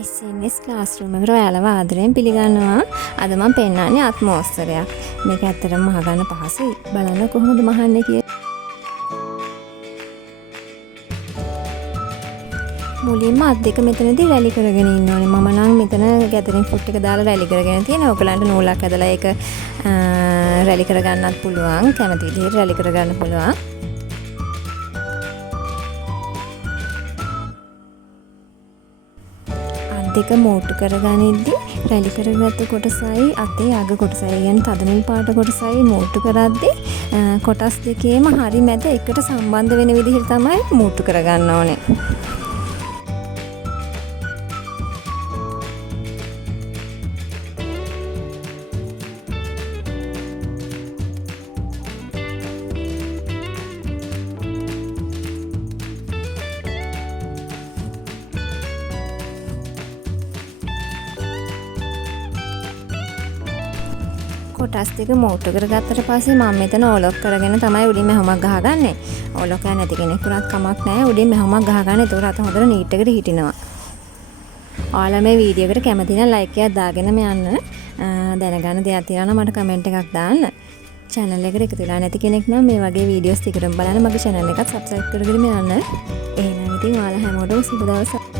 SMS classroom එකට ඔයාලව ආදරයෙන් පිළිගන්නවා. අද මම පෙන්නන්නේ අත්මෝස්තරයක්. මේක ඇත්තටම මහගන්න පහසුයි. බලන්න කොහොමද මහන්නේ කියලා. මුලින්ම අත් දෙක මෙතනදී රැලි කරගෙන ඉන්න ඕනේ. මම නම් මෙතන ගැදරින් ෆුට් එක දාලා රැලි කරගෙන තියෙනවා. ඔයගලන්ට නූලක් ඇදලා ඒක රැලි කරගන්නත් පුළුවන්. කැමති විදිහට රැලි කරගන්න පුළුවන්. දෙක මෝට්ටු කරගනිද්දි රැලි කරගත්ත කොටසයි අතේ අග කොටසයි කියන්නේ තද නිල් පාට කොටසයි මෝට්ටු කරද්දි කොටස් දෙකේම හරි මැද එකට සම්බන්ධ වෙන විදිහට තමයි මෝට්ටු කරගන්න ඕනේ. කොටස් දෙක මෝට්ටු කරගත්තට පස්සේ මම මෙතන ඕලොක් කරගෙන තමයි උඩින් මෙහෙමක් ගහගන්නේ. ඕලොක් නැති කෙනෙක් උනත් කමක් නැහැ. උඩින් මෙහෙමක් ගහගන්න. ඒතකොට අත හොඳට නීට් එකට හිටිනවා. ඔයාලා මේ වීඩියෝ එකට කැමති නම් ලයික් එකක් දාගෙනම යන්න. දැනගන්න දෙයක් තියෙනවා නම් මට කමෙන්ට් එකක් දාන්න. channel එකට එකතු වෙලා නැති කෙනෙක් නම් මේ වගේ වීඩියෝස් ටිකටම බලන්න මගේ channel එකත් subscribe කරගෙන යන්න. එහෙනම් ඉතින් ඔයාලා හැමෝටම සුබ දවසක්.